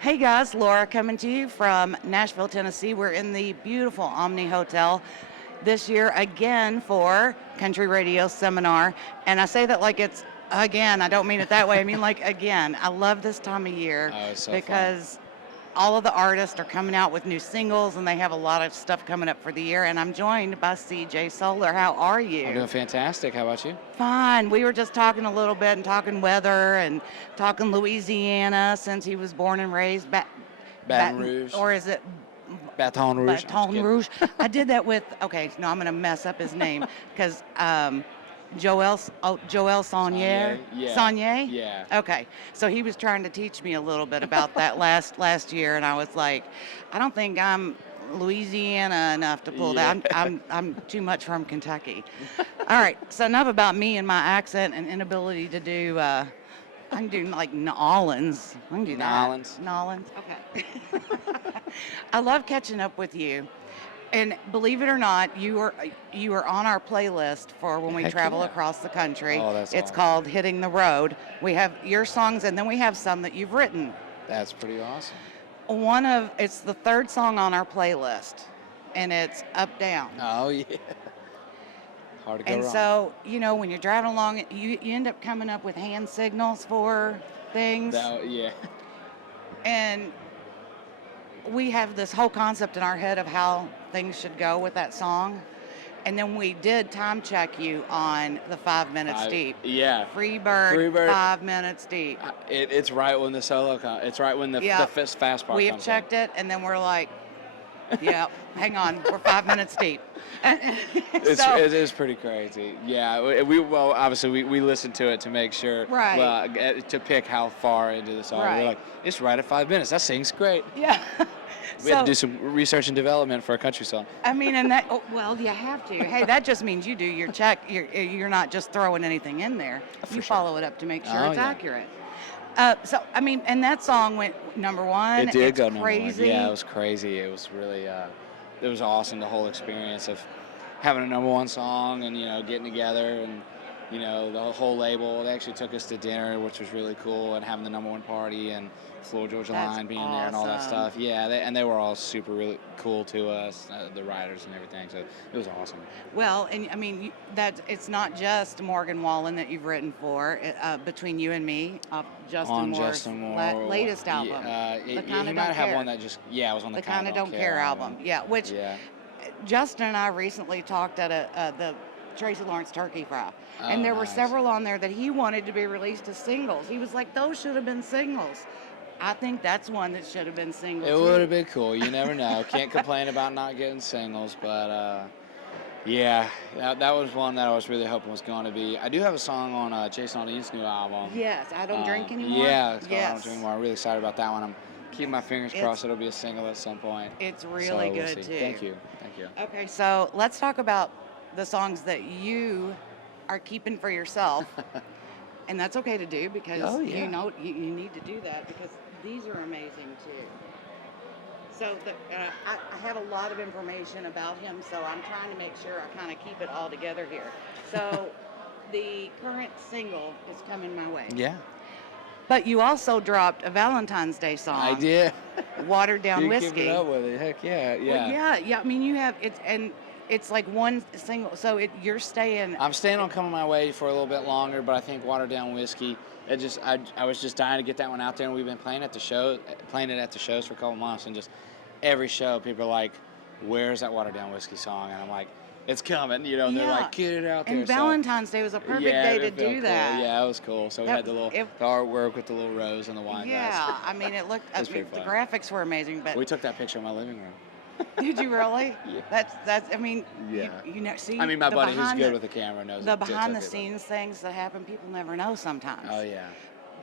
Hey guys, Laura coming to you from Nashville, Tennessee. We're in the beautiful Omni Hotel this year again for Country Radio Seminar. And I say that like it's again, I don't mean it that way. I mean like again. I love this time of year Oh, it's so fun. because all of the artists are coming out with new singles and they have a lot of stuff coming up for the year. And I'm joined by CJ Solar. How are you? I'm doing fantastic. How about you? Fine. We were just talking a little bit and talking weather and talking Louisiana since he was born and raised. Baton Rouge. Or is it Baton Rouge. I'm just Baton kidding. Rouge? I did that with, okay, no, I'm going to mess up his name because Joel Saunier. Yeah. Saunier? Yeah. Okay. So he was trying to teach me a little bit about that last year, and I was like, I don't think I'm Louisiana enough to pull that. I'm too much from Kentucky. All right. So enough about me and my accent and inability to do. I can do like New Orleans. I can do that. New Orleans. Okay. I love catching up with you. And believe it or not, you are on our playlist for when we Heck travel yeah. across the country. Oh, that's It's awesome. called Hitting the Road. We have your songs, and then we have some that you've written. That's pretty awesome. It's the third song on our playlist, and it's Up Down. Oh, yeah. Hard to go And wrong. so, when you're driving along, you end up coming up with hand signals for things. Yeah. And we have this whole concept in our head of how things should go with that song. And then we did time check you on the 5 minutes deep. Yeah. Free bird, 5 minutes deep. It's right when the solo comes. It's right when the fast part We have comes checked it, and then we're like, yeah, hang on, we're 5 minutes deep. It is pretty crazy. Yeah, well obviously we listened to it to make sure, Right. to pick how far into the song. Right. We're like, it's right at 5 minutes. That sings great. Yeah. We had to do some research and development for a country song. I mean, and that, well, you have to. Hey, that just means you do your check. You're not just throwing anything in there. You follow it up to make sure it's accurate. So, I mean, and that song went number one. It did it's go number crazy. one. Yeah, it was crazy. It was really, it was awesome, the whole experience of having a number one song and, getting together and, the whole label. They actually took us to dinner, which was really cool, and having the number one party and Floor Georgia Line being there and all that stuff. Yeah, they were all really cool to us, the writers and everything. So it was awesome. Well, and I mean, it's not just Morgan Wallen that you've written for. Between you and me, Justin Moore's latest album. He might have one that just, it was on the Kinda Don't Care album. Yeah, which Justin and I recently talked at the Tracy Lawrence Turkey Fry. And there were several on there that he wanted to be released as singles. He was like, those should have been singles. I think that's one that should have been singles. It would have been cool. You never know. Can't complain about not getting singles, but that was one that I was really hoping was going to be. I do have a song on Jason Aldean's new album. Yes, I Don't Drink Anymore. Yeah, it's called I Don't Drink Anymore. I'm really excited about that one. I'm keeping my fingers crossed it'll be a single at some point. It's really we'll good, see. too. Thank you. Okay, so let's talk about the songs that you are keeping for yourself. And that's okay to do because you need to do that because these are amazing too. So I have a lot of information about him, so I'm trying to make sure I kind of keep it all together here. So the current single is coming my way. Yeah. But you also dropped a Valentine's Day song. I did. Watered Down you Whiskey. Keep it up with it. Heck yeah. Well, yeah. I mean, you have it's like one single. So you're staying. I'm staying on Coming My Way for a little bit longer, but I think Watered Down Whiskey. I was just dying to get that one out there, and we've been playing it at the shows for a couple months, and just every show people are like, "Where's that Watered Down Whiskey song?" And I'm like, "It's coming," and they're like, "Get it out there." And Valentine's Day was a perfect day to do cool. that. Yeah, it was cool. So we had the artwork with the little rose and the wine glass. Yeah, I mean, it looked. The graphics were amazing, but we took that picture in my living room. Did you really? Yeah. That's. I mean, yeah. See. I mean, my buddy who's good with the camera knows. The behind the scenes things that happen, people never know sometimes. Oh yeah.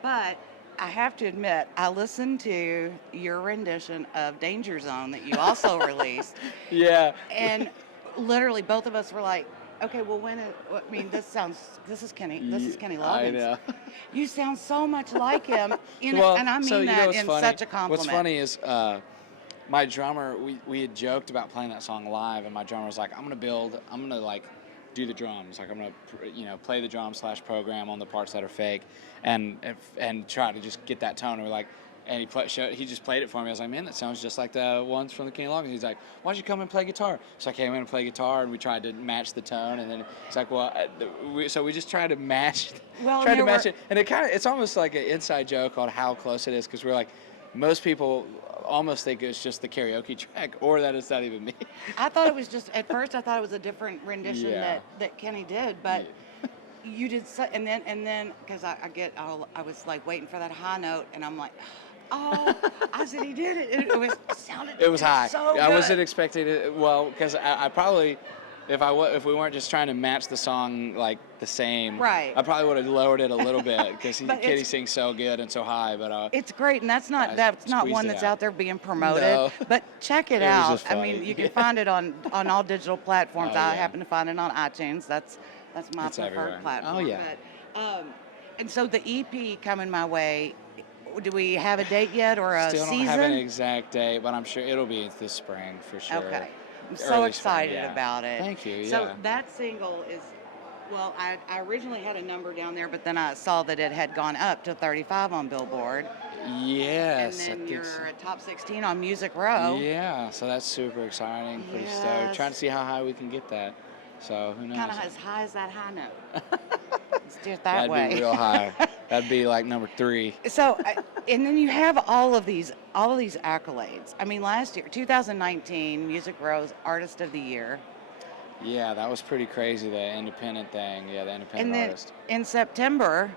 But I have to admit, I listened to your rendition of Danger Zone that you also released. Yeah. And literally, both of us were like, okay, well, this is Kenny Loggins. I know. You sound so much like him, and I mean that in such a compliment. What's funny is my drummer, we had joked about playing that song live, and my drummer was like, I'm gonna like do the drums, like I'm gonna play the drums / program on the parts that are fake, and try to just get that tone. And we're like, And he just played it for me. I was like, man, that sounds just like the ones from the King of Loggins. He's like, why don't you come and play guitar? So I came in and played guitar, and we tried to match the tone. And then it's like, well, so we just tried to match, it. And it's almost like an inside joke on how close it is, because we're like, most people almost think it's just the karaoke track, or that it's not even me. I thought it was just, at first I thought it was a different rendition that Kenny did, but you did, and then, because I was like waiting for that high note, and I'm like, oh, I said he did it. It was high. So I good. wasn't expecting it. Well, because I probably, if we weren't just trying to match the song like the same, right, I probably would have lowered it a little bit, because Kenny sings so good and so high. But it's great, and that's not one that's out there being promoted. No. But check it out. I mean, you can find it on all digital platforms. Oh, I yeah. happen to find it on iTunes. That's my It's preferred everywhere. platform. Oh yeah. But, and so the EP coming my way. Do we have a date yet, or a Still season? don't have an exact date, but I'm sure it'll be this spring for sure. Okay. I'm so Early excited spring, yeah. about it. Thank you. So yeah. that single is, well, I originally had a number down there, but then I saw that it had gone up to 35 on Billboard. Yes. And then you're at top 16 on Music Row. Yeah, so that's super exciting. Pretty stoked. Trying to see how high we can get that. So who knows? Kind of as high as that high note. Let's do it that way. That'd be real high. That'd be like number 3. So, and then you have all of these accolades. I mean, last year, 2019, Music Row's Artist of the Year. Yeah, that was pretty crazy, the independent thing. Yeah, the independent And then artist. in September,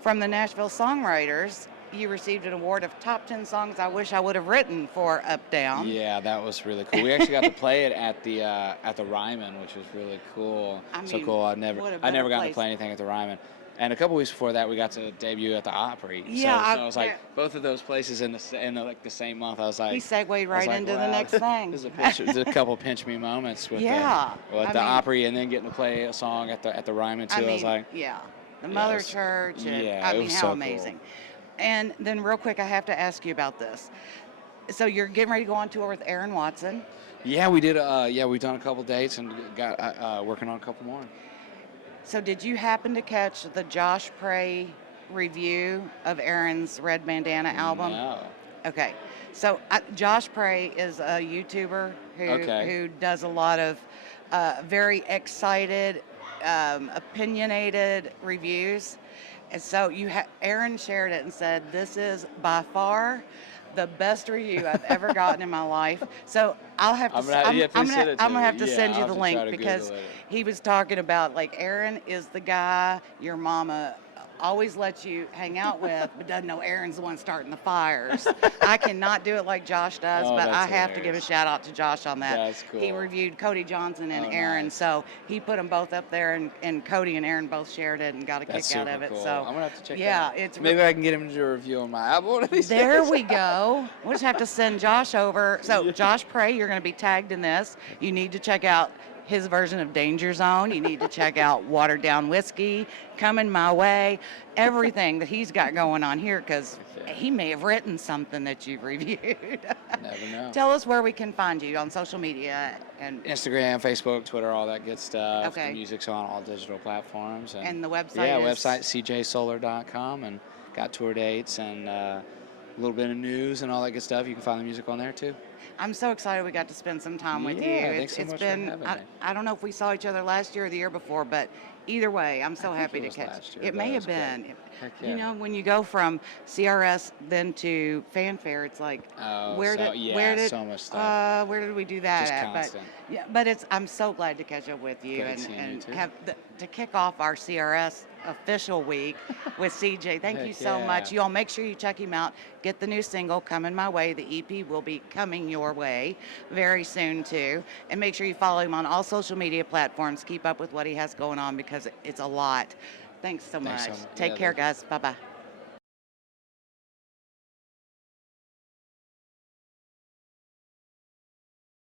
from the Nashville Songwriters, you received an award of top 10 songs I wish I would have written for Up Down. Yeah, that was really cool. We actually got to play it at the Ryman, which was really cool. So cool. I never got to play anything at the Ryman. And a couple weeks before that, we got to debut at the Opry. Yeah, so I was like, both of those places in the same month. I was like, he segued right into the next thing. There's a couple pinch me moments with the Opry, and then getting to play a song at the Ryman too. I was like, the Mother Church. And, I mean, how amazing. Cool. And then real quick, I have to ask you about this. So you're getting ready to go on tour with Aaron Watson. Yeah, we did. We've done a couple dates and got working on a couple more. So did you happen to catch the Josh Prey review of Aaron's Red Bandana album? No. Okay. So Josh Prey is a YouTuber who does a lot of very excited, opinionated reviews. And so Aaron shared it and said, this is by far the best review I've ever gotten in my life. So I'll have to. I'm gonna have to send you the link, because he was talking about, like, Aaron is the guy your mama always lets you hang out with, but doesn't know Aaron's the one starting the fires. I cannot do it like Josh does, but I have to give a shout out to Josh on that. That's cool. He reviewed Cody Johnson and Aaron, so he put them both up there, and Cody and Aaron both shared it and got a kick out of it. Cool. So I'm gonna have to check that out. Maybe I can get him to do a review on my album one of these there days. we go. We'll just have to send Josh over. So Josh Prey, you're going to be tagged in this. You need to check out his version of Danger Zone. You need to check out Watered Down Whiskey, Coming My Way, everything that he's got going on here, because he may have written something that you've reviewed. Never know. Tell us where we can find you on social media. And Instagram, Facebook, Twitter, all that good stuff. Okay. The music's on all digital platforms. And the website website cjsolar.com, and got tour dates and a little bit of news and all that good stuff. You can find the music on there too. I'm so excited we got to spend some time with you. Thanks so much for having me. I don't know if we saw each other last year or the year before, but either way, I'm so happy to catch. Year, it may have been. Heck yeah. You know, when you go from CRS then to Fanfare, it's like, where did so much stuff. Where did we do that Just at? constant. But I'm so glad to catch up with you and have to kick off our CRS official week with CJ. Thank you so much. You all make sure you check him out. Get the new single, Coming My Way. The EP will be coming your way very soon too. And make sure you follow him on all social media platforms. Keep up with what he has going on, because it's a lot. Thanks so much. Take care, guys. Bye-bye.